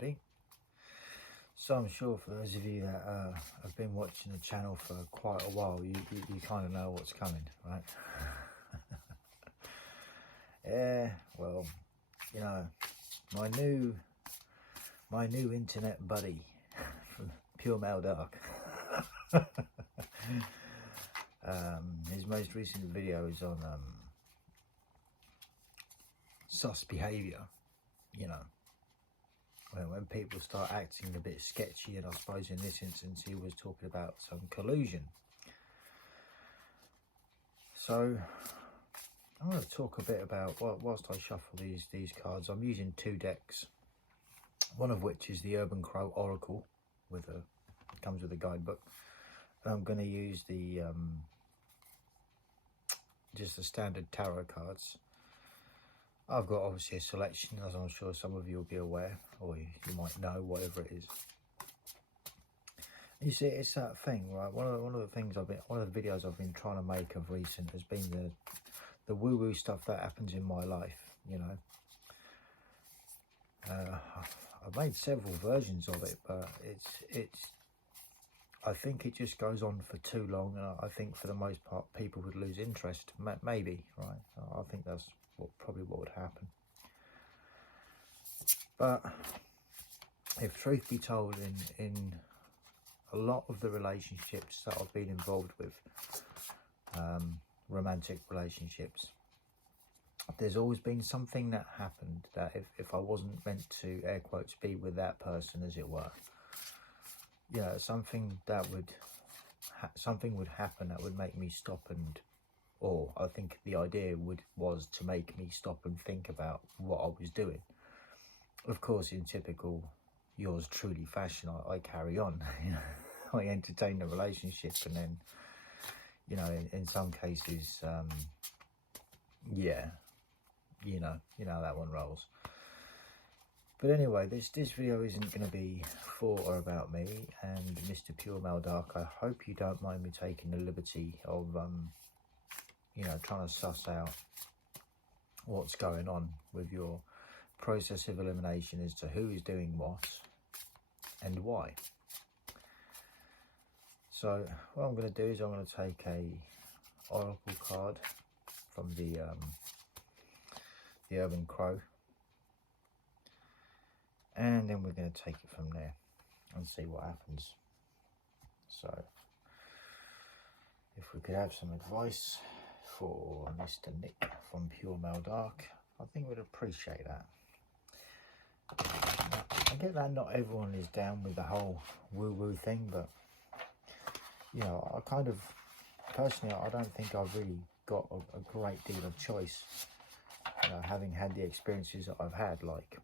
everybody. So I'm sure for those of you that have been watching the channel for quite a while, you kind of know what's coming, right? Yeah, well, you know, my new internet buddy from Pure Male Dark. His most recent video is on sus behaviour, you know, when people start acting a bit sketchy, and I suppose in this instance he was talking about some collusion. So I'm going to talk a bit about, whilst I shuffle these cards, I'm using two decks, one of which is the Urban Crow Oracle, comes with a guidebook. I'm going to use the just the standard tarot cards. I've got obviously a selection, as I'm sure some of you will be aware, or you might know, whatever it is. You see, it's that thing, right? One of the videos I've been trying to make of recent has been the woo-woo stuff that happens in my life, you know. I've made several versions of it, but I think it just goes on for too long, and I think for the most part people would lose interest, maybe, right? I think that's probably what would happen. But if truth be told, in a lot of the relationships that I've been involved with, romantic relationships, there's always been something that happened that if I wasn't meant to, air quotes, be with that person, as it were, you know, something would happen that would make me stop, or I think the idea was to make me stop and think about what I was doing. Of course, in typical yours truly fashion, I carry on. You know, I entertain the relationship, and then, you know, in some cases, yeah, you know that one rolls. But anyway, this video isn't going to be for or about me and Mr. Pure Male Dark. I hope you don't mind me taking the liberty of, you know, trying to suss out what's going on with your process of elimination as to who is doing what and why. So what I'm going to do is I'm going to take a oracle card from the Urban Crow, and then we're going to take it from there and see what happens. So if we could have some advice for Mr. Nick from Pure Male Dark, I think we'd appreciate that. I get that not everyone is down with the whole woo-woo thing, but, you know, I kind of, personally, I don't think I've really got a great deal of choice, you know, having had the experiences that I've had. Like,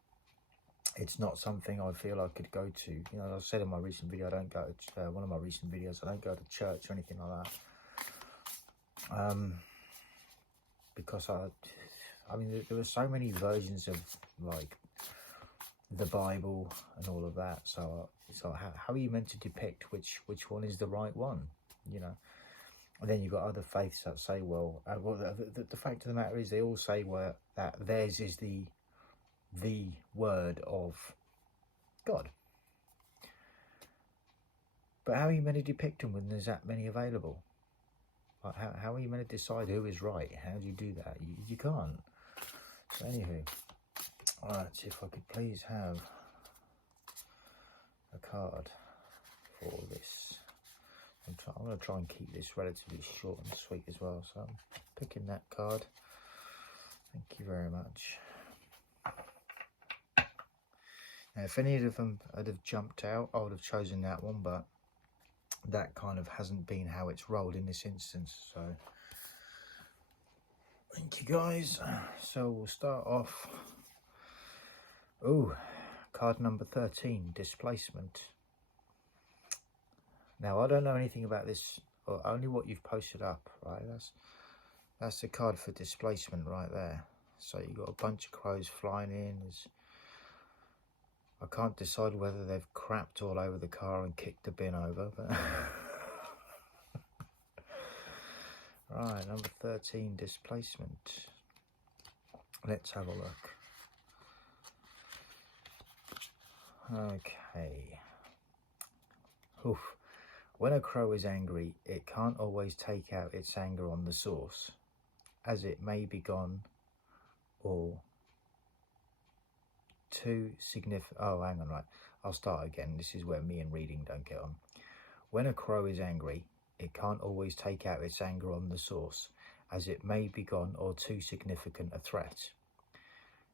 it's not something I feel I could go to. You know, as I said in my recent video, I don't go to, one of my recent videos, I don't go to church or anything like that. Because I mean, there were so many versions of, like, the Bible and all of that. So how are you meant to depict which one is the right one, you know? And then you've got other faiths that say, well, the fact of the matter is they all say, well, that theirs is the word of God. But how are you meant to depict them when there's that many available? Like, how are you meant to decide who is right? How do you do that? You can't. So anywho, alright, if I could please have a card for this. I'm going to try and keep this relatively short and sweet as well, so I'm picking that card. Thank you very much. Now, if any of them had have jumped out, I would have chosen that one, but that kind of hasn't been how it's rolled in this instance, so thank you guys. So we'll start off. Oh, card number 13, displacement. Now, I don't know anything about this, or only what you've posted up, right? That's the card for displacement right there. So you've got a bunch of crows flying in. I can't decide whether they've crapped all over the car and kicked the bin over, but right, number 13, displacement. Let's have a look. Okay. Oof. When a crow is angry, it can't always take out its anger on the source, as it may be gone or too significant. Oh, hang on, right. I'll start again. This is where me and reading don't get on. When a crow is angry, it can't always take out its anger on the source, as it may be gone or too significant a threat.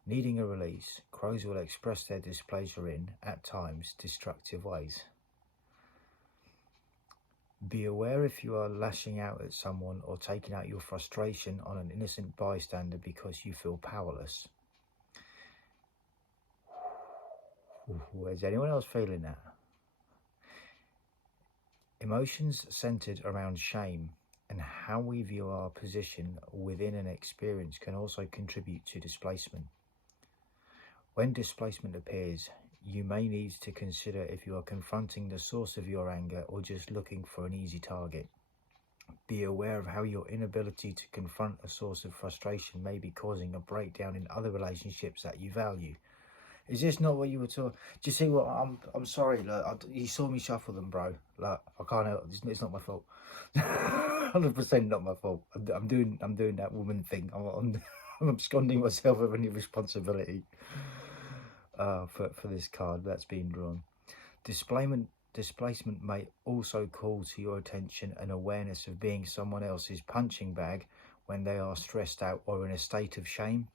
Needing a release, crows will express their displeasure in, at times, destructive ways. Be aware if you are lashing out at someone or taking out your frustration on an innocent bystander because you feel powerless. Is anyone else feeling that? Emotions centered around shame and how we view our position within an experience can also contribute to displacement. When displacement appears, you may need to consider if you are confronting the source of your anger or just looking for an easy target. Be aware of how your inability to confront a source of frustration may be causing a breakdown in other relationships that you value. Is this not what you were talking? Do you see what I'm sorry. Look, you saw me shuffle them, bro. Like, I can't help. It's not my fault. 100% not my fault. I'm doing that woman thing. I'm absconding myself of any responsibility for this card that's being drawn. Displacement may also call to your attention an awareness of being someone else's punching bag when they are stressed out or in a state of shame.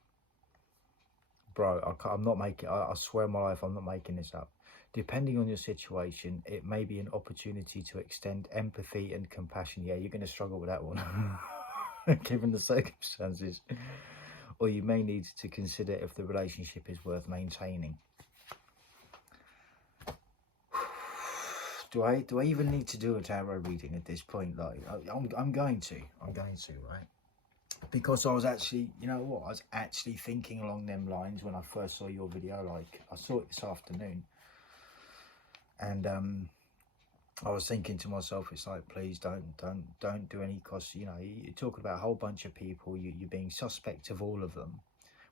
Bro, I'm not making, I swear on my life, I'm not making this up. Depending on your situation, it may be an opportunity to extend empathy and compassion. Yeah, you're going to struggle with that one, given the circumstances. Or you may need to consider if the relationship is worth maintaining. Do I even need to do a tarot reading at this point? Like, I'm going to, right? Because I was actually, you know what, I was actually thinking along them lines when I first saw your video. Like, I saw it this afternoon, and I was thinking to myself, it's like, please don't do any, because, you know, you're talking about a whole bunch of people, you're being suspect of all of them,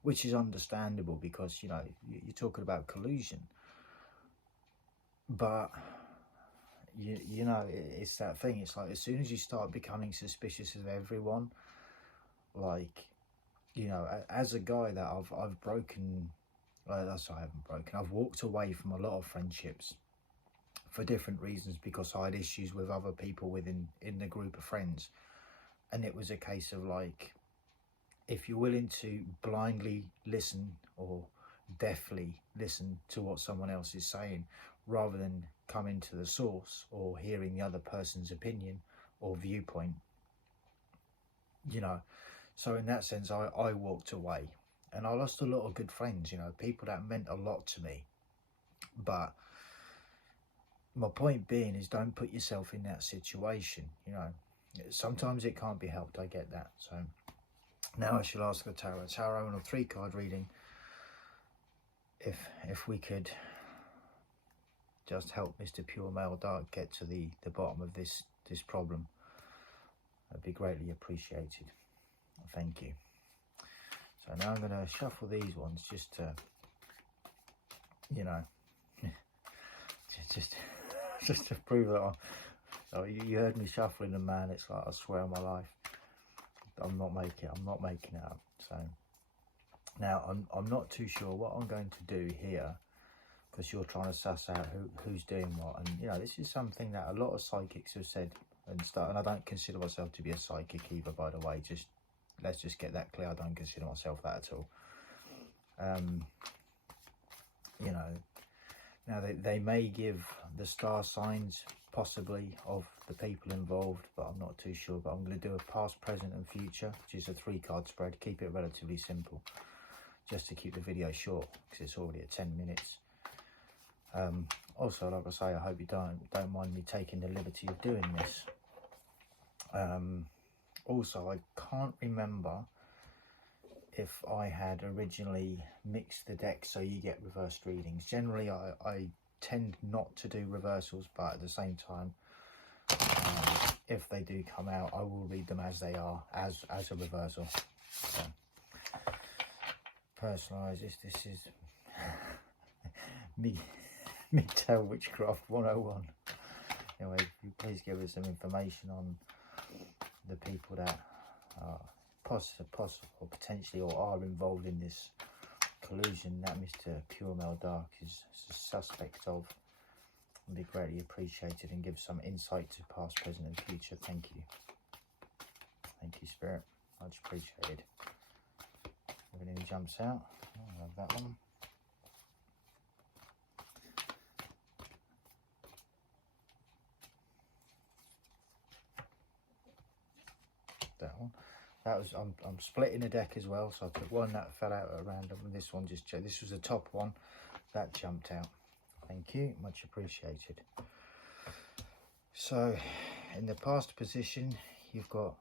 which is understandable because, you know, you're talking about collusion. But you know, it's that thing. It's like, as soon as you start becoming suspicious of everyone, like, you know, as a guy that I've broken, that's I haven't broken, I've walked away from a lot of friendships for different reasons because I had issues with other people in the group of friends. And it was a case of, like, if you're willing to blindly listen or deafly listen to what someone else is saying, rather than coming to the source or hearing the other person's opinion or viewpoint, you know. So in that sense, I walked away, and I lost a lot of good friends, you know, people that meant a lot to me. But my point being is, don't put yourself in that situation, you know. Sometimes it can't be helped, I get that. So now I shall ask the tarot on a 3-card reading if we could just help Mr. Pure Male Dark get to the bottom of this problem. That'd be greatly appreciated. Thank you. So now I'm going to shuffle these ones just to, you know, just to prove that you heard me shuffling them, man. It's like, I swear on my life, I'm not making it up. So now I'm not too sure what I'm going to do here, because you're trying to suss out who's doing what. And, you know, this is something that a lot of psychics have said and stuff, and I don't consider myself to be a psychic either, by the way. Let's just get that clear. I don't consider myself that at all. You know, now they may give the star signs possibly of the people involved, but I'm not too sure. But I'm going to do a past, present and future, which is a 3-card spread. Keep it relatively simple, just to keep the video short, because it's already at 10 minutes. Also, like I say, I hope you don't mind me taking the liberty of doing this. Also, I can't remember if I had originally mixed the deck so you get reversed readings. Generally, I tend not to do reversals, but at the same time, if they do come out, I will read them as they are, as a reversal. So, personalise this. This is me Midtail Witchcraft 101. Anyway, please give us some information on the people that are possible, potentially, or are involved in this collusion that Mr. Pure Male Dark is a suspect of. Would be greatly appreciated, and give some insight to past, present and future. Thank you. Thank you, Spirit. Much appreciated. Everything jumps out. I'll have that one. That one. That was, I'm splitting the deck as well, so I took one that fell out at random, and this one just, this was the top one that jumped out. Thank you, much appreciated. So in the past position, you've got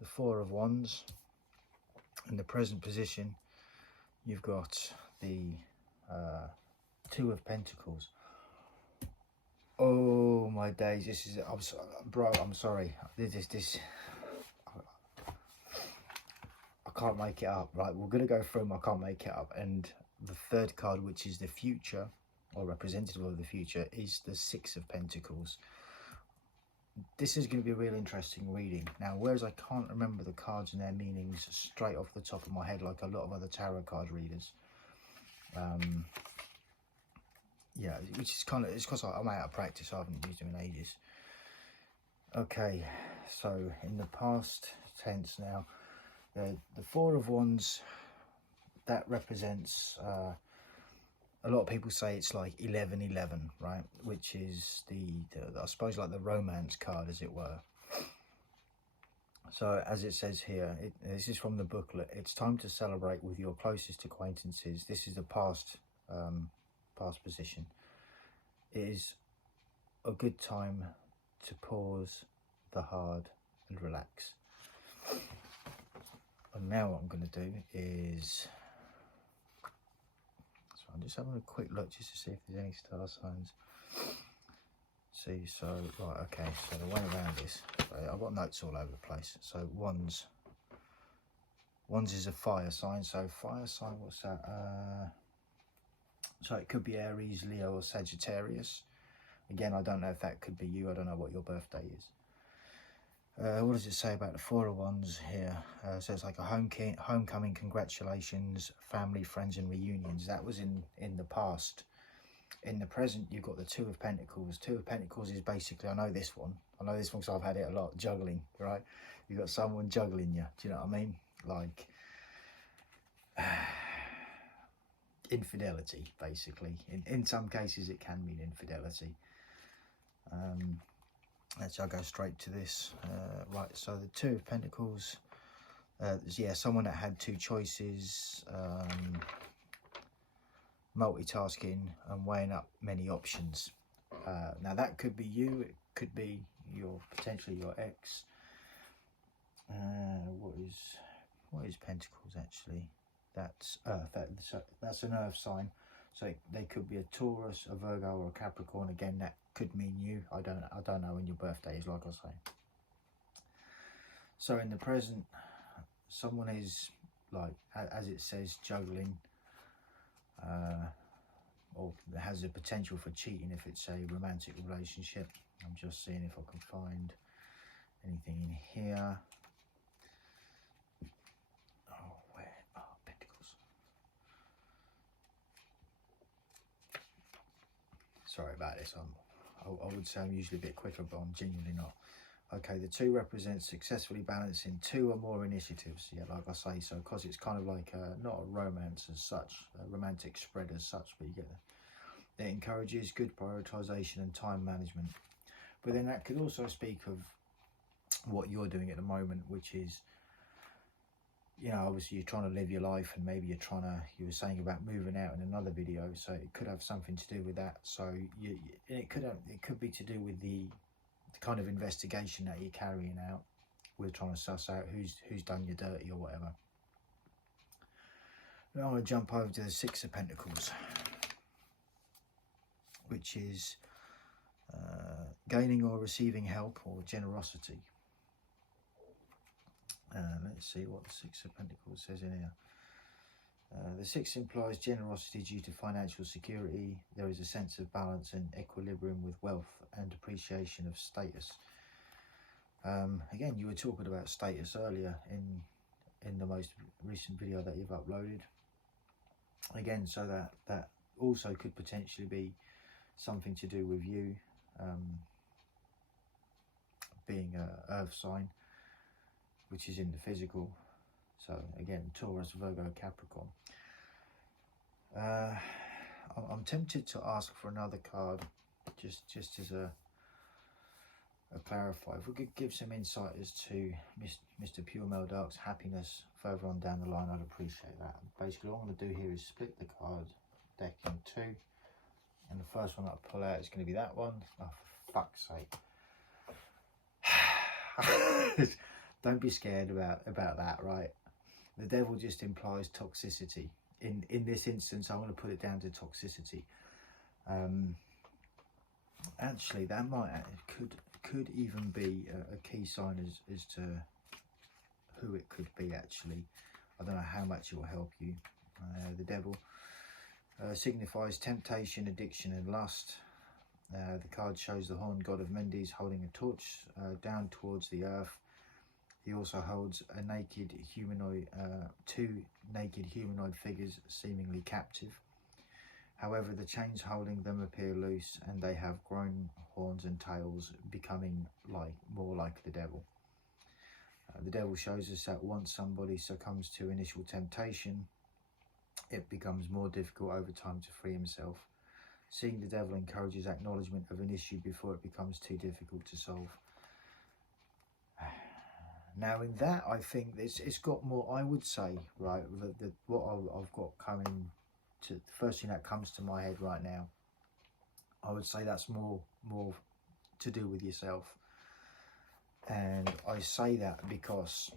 the Four of Wands. In the present position, you've got the Two of Pentacles. Oh my days, this is, bro, I'm sorry, this I can't make it up, right? We're going to go through them, I can't make it up. And the third card, which is the future, or representative of the future, is the Six of Pentacles. This is going to be a real interesting reading. Now, whereas I can't remember the cards and their meanings straight off the top of my head, like a lot of other tarot card readers, yeah, which is kind of, it's because I'm out of practice, I haven't used them in ages. Okay, so in the past tense now, the Four of Wands, that represents, a lot of people say it's like 11-11, right? Which is the I suppose like the romance card, as it were. So as it says here, this is from the booklet, it's time to celebrate with your closest acquaintances. This is the past, past position. It is a good time to pause the hard and relax. And now what I'm going to do is, so I'm just having a quick look just to see if there's any star signs. See, so, right, okay, so the way around is, I've got notes all over the place. So Wands is a fire sign, so fire sign, what's that? So it could be Aries, Leo or Sagittarius. Again, I don't know if that could be you, I don't know what your birthday is. What does it say about the Four of Wands here? So it's like a homecoming, congratulations, family, friends and reunions. That was in the past. In the present, you've got the Two of Pentacles. Two of Pentacles is basically, I know this one because I've had it a lot, juggling, right? You've got someone juggling you, do you know what I mean? Like, infidelity, basically. In some cases, it can mean infidelity. I'll go straight to this. Right, so the Two of Pentacles, yeah, someone that had two choices, multitasking and weighing up many options. Now that could be you, it could be potentially your ex. What is Pentacles actually? That's Earth. That's an Earth sign. So they could be a Taurus, a Virgo, or a Capricorn. Again, that could mean you. I don't know when your birthday is, like I say. So in the present, someone is, like, as it says, juggling, or has the potential for cheating if it's a romantic relationship. I'm just seeing if I can find anything in here. Pentacles. Sorry about this. I would say I'm usually a bit quicker, but I'm genuinely not. Okay, the Two represents successfully balancing two or more initiatives. Yeah, like I say, so because it's kind of like not a romance as such, a romantic spread as such, but you get it. It encourages good prioritization and time management. But then that could also speak of what you're doing at the moment, which is, you know, obviously you're trying to live your life, and maybe you were saying about moving out in another video, so it could have something to do with that. So it could be to do with the kind of investigation that you're carrying out. We're trying to suss out who's done you dirty or whatever. Now I want to jump over to the Six of Pentacles, which is gaining or receiving help or generosity. Let's see what the Six of Pentacles says in here. The 6 implies generosity due to financial security. There is a sense of balance and equilibrium with wealth and appreciation of status. Again, you were talking about status earlier in the most recent video that you've uploaded. Again, so that also could potentially be something to do with you being a earth sign, which is in the physical. So again, Taurus, Virgo, Capricorn. I'm tempted to ask for another card, just as a clarify. If we could give some insight as to Mr. Pure Male Dark's happiness further on down the line, I'd appreciate that. Basically, all I'm going to do here is split the card deck in 2, and the first one I pull out is going to be that one. Oh, for fuck's sake! Don't be scared about that, right? The devil just implies toxicity. In this instance, I'm going to put it down to toxicity. Actually, that could even be a key sign as to who it could be. Actually, I don't know how much it will help you. The devil signifies temptation, addiction, and lust. The card shows the horned god of Mendes holding a torch down towards the earth. He also holds a naked humanoid, 2 naked humanoid figures seemingly captive. However, the chains holding them appear loose, and they have grown horns and tails, becoming more like the devil. The devil shows us that once somebody succumbs to initial temptation, it becomes more difficult over time to free himself. Seeing the devil encourages acknowledgement of an issue before it becomes too difficult to solve. Now, in that, I think it's got more, I would say, right, what I've got coming to, the first thing that comes to my head right now, I would say that's more to do with yourself. And I say that because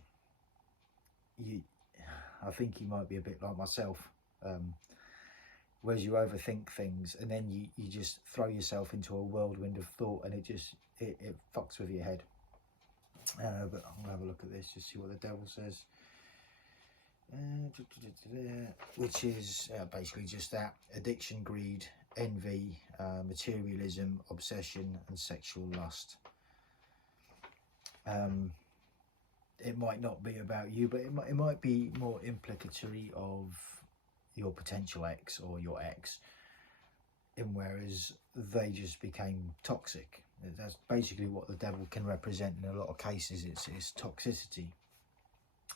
I think you might be a bit like myself, whereas you overthink things and then you just throw yourself into a whirlwind of thought, and it fucks with your head. But I'm going to have a look at this, just see what the devil says. Which is basically just that: addiction, greed, envy, materialism, obsession, and sexual lust. It might not be about you, but it might be more implicatory of your potential ex or your ex, in whereas they just became toxic. That's basically what the devil can represent in a lot of cases. It's toxicity.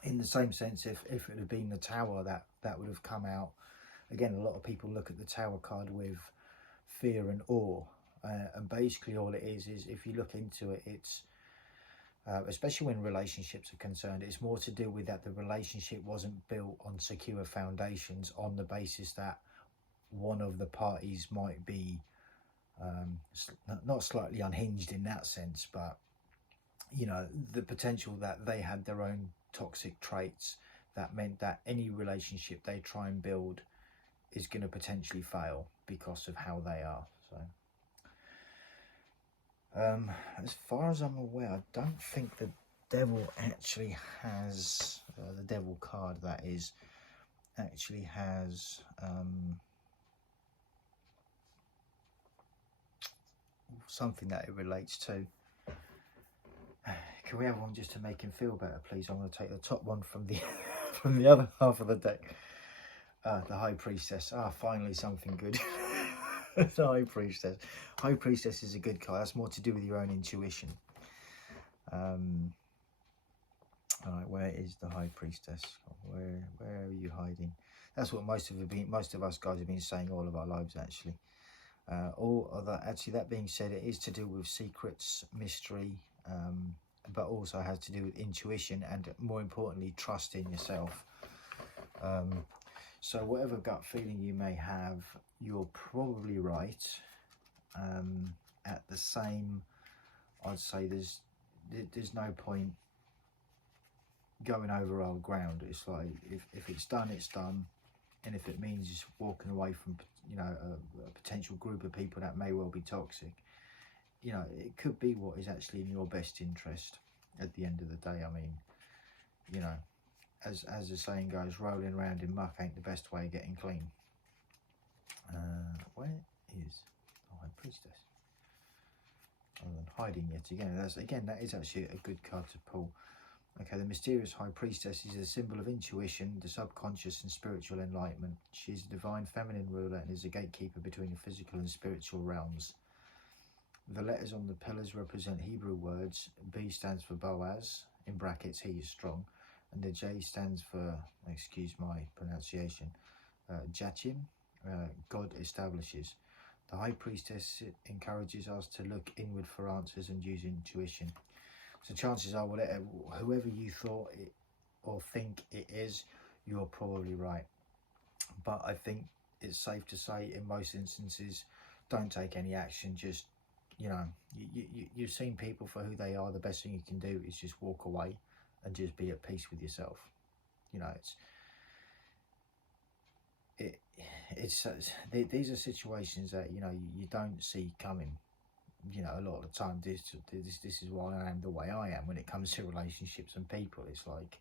In the same sense, if it had been the Tower, that would have come out. Again, a lot of people look at the Tower card with fear and awe, and basically all it is if you look into it, it's especially when relationships are concerned, it's more to do with that the relationship wasn't built on secure foundations, on the basis that one of the parties might be not slightly unhinged in that sense, but you know, the potential that they had their own toxic traits that meant that any relationship they try and build is going to potentially fail because of how they are. So as far as I'm aware, I don't think the devil actually has the devil card, that is, actually has something that it relates to. Can we have one just to make him feel better, please? I'm going to take the top one from the from the other half of the deck. The High Priestess. Finally something good. The High Priestess. High Priestess is a good card. That's more to do with your own intuition. Alright, where is the High Priestess? Where are you hiding? That's what most of us guys have been saying all of our lives, actually. Actually, that being said, it is to do with secrets, mystery, but also has to do with intuition and, more importantly, trust in yourself. So whatever gut feeling you may have, you're probably right. At the same, I'd say there's no point going over old ground. It's like, if it's done, it's done. And if it means just walking away from, you know, a potential group of people that may well be toxic, you know, it could be what is actually in your best interest at the end of the day. I mean, you know, as the saying goes, rolling around in muck ain't the best way of getting clean. Where is the High Priestess? Other than hiding yet again. That is actually a good card to pull. Okay, the mysterious High Priestess is a symbol of intuition, the subconscious and spiritual enlightenment. She is a divine feminine ruler and is a gatekeeper between the physical and spiritual realms. The letters on the pillars represent Hebrew words. B stands for Boaz, in brackets, he is strong. And the J stands for, excuse my pronunciation, Jachim, God establishes. The High Priestess encourages us to look inward for answers and use intuition. So chances are, whoever you thought it or think it is, you're probably right. But I think it's safe to say in most instances, don't take any action. Just, you know, you've seen people for who they are. The best thing you can do is just walk away and just be at peace with yourself. You know, these are situations that, you know, you don't see coming. You know, a lot of the time, this is why I am the way I am when it comes to relationships and people. It's like,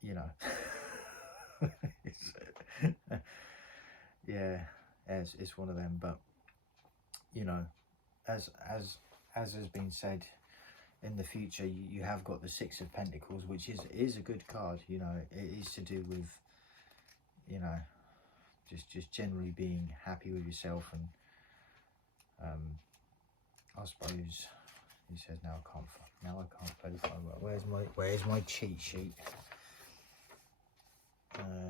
you know, it's one of them. But you know, as has been said, in the future you have got the Six of Pentacles, which is a good card. You know, it is to do with, you know, just generally being happy with yourself. And I suppose he says now I can't play the phone. Where's my cheat sheet?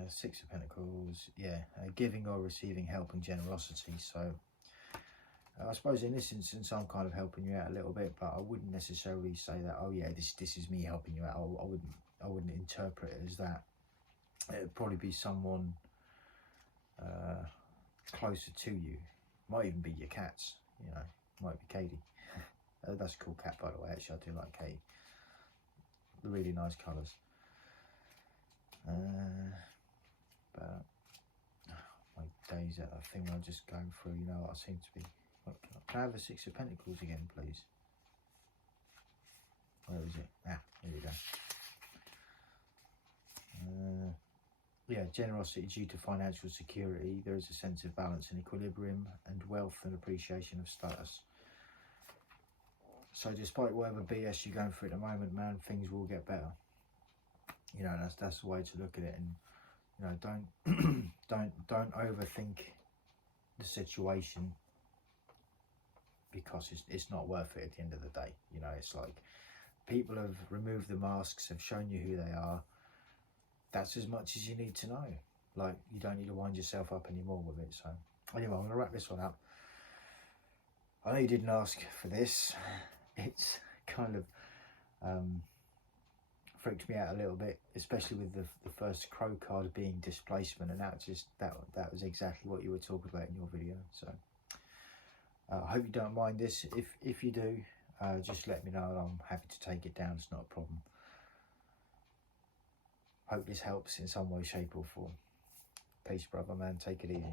Six of Pentacles, yeah, giving or receiving help and generosity. So I suppose in this instance I'm kind of helping you out a little bit, but I wouldn't necessarily say that, oh yeah, this is me helping you out. I wouldn't interpret it as that. It would probably be someone closer to you. Might even be your cats, you know, might be Katie. That's a cool cat, by the way. Actually, I do like Katie. Really nice colours. But my days at that thing I'm just going through, you know, I seem to be. Can I have a Six of Pentacles again, please? Where is it? Ah, there we go. Yeah, generosity due to financial security. There is a sense of balance and equilibrium, and wealth and appreciation of status. So despite whatever BS you're going through at the moment, man, things will get better. You know, that's the way to look at it. And you know, don't overthink the situation, because it's not worth it at the end of the day. You know, it's like people have removed the masks, have shown you who they are. That's as much as you need to know. Like, you don't need to wind yourself up anymore with it. So anyway, I'm gonna wrap this one up. I know you didn't ask for this. It's kind of freaked me out a little bit, especially with the first crow card being displacement, and that was exactly what you were talking about in your video. So I hope you don't mind this. If you do, just let me know. I'm happy to take it down. It's not a problem. Hope this helps in some way, shape or form. Peace, brother, man. Take it easy.